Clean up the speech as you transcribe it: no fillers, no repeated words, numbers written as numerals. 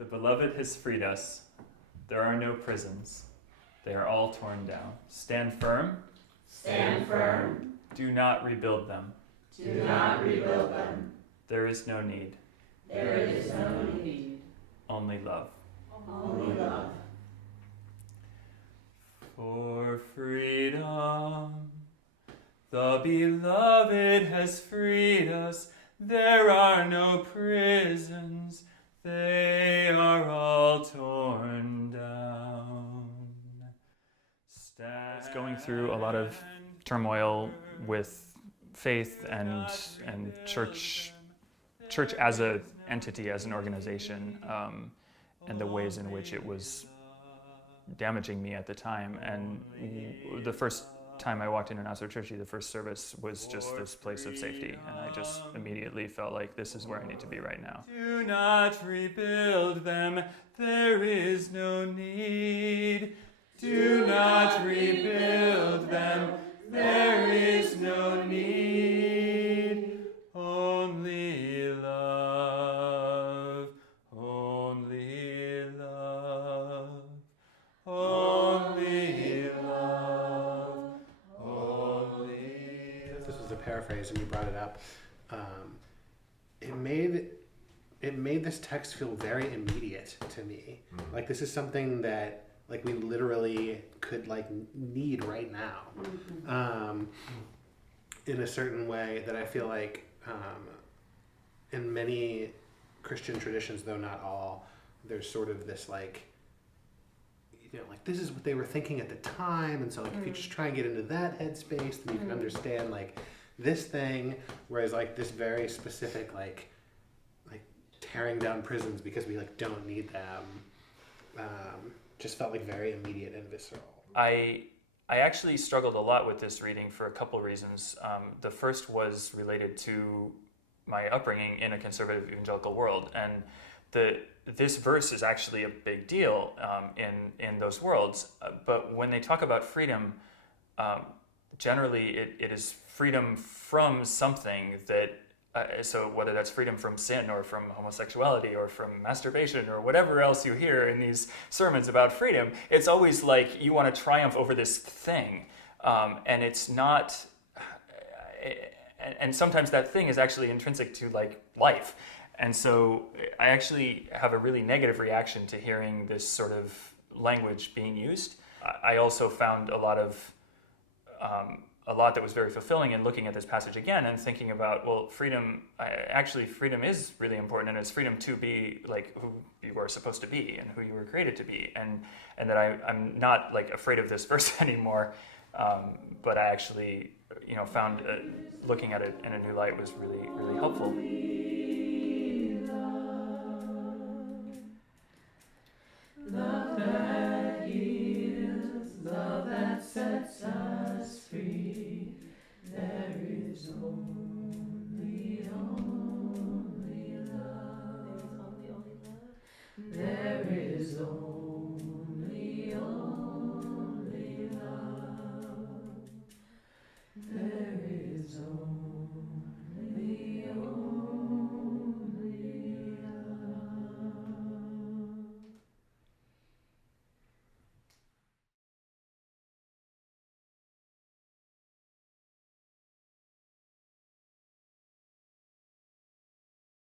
The beloved has freed us. There are no prisons. They are all torn down. Stand firm. Stand firm. Do not rebuild them. Do not rebuild them. There is no need. There is no need. Only love. Only love. For freedom, the beloved has freed us. There are no prisons. They are all torn down. It's going through a lot of turmoil with faith and church as an entity, as an organization, and the ways in which it was damaging me at the time. And the first time I walked into Nassau Church, the first service was just this place of safety, and I just immediately felt like this is where I need to be right now. Do not rebuild them, there is no need. Do not rebuild them, there is no need. Only love, only love, only love, only love. This was a paraphrase, and you brought it up. It made this text feel very immediate to me. Mm-hmm. Like this is something that like we literally could like need right now. Mm-hmm. In a certain way that I feel like in many Christian traditions, though not all, there's sort of this like, you know, like this is what they were thinking at the time, and so like if you just try and get into that headspace, then you can understand like this thing, whereas like this very specific like tearing down prisons because we like don't need them, just felt like very immediate and visceral. I actually struggled a lot with this reading for a couple of reasons. The first was related to my upbringing in a conservative evangelical world, and this verse is actually a big deal in those worlds. But when they talk about freedom, generally it is freedom from something that. So whether that's freedom from sin or from homosexuality or from masturbation or whatever else you hear in these sermons about freedom, it's always like you want to triumph over this thing. And it's not, and sometimes that thing is actually intrinsic to like life. And so I actually have a really negative reaction to hearing this sort of language being used. I also found a lot that was very fulfilling in looking at this passage again and thinking about, well, freedom is really important, and it's freedom to be like who you are supposed to be and who you were created to be, and that I'm not like afraid of this verse anymore, but I actually found looking at it in a new light was really, really helpful.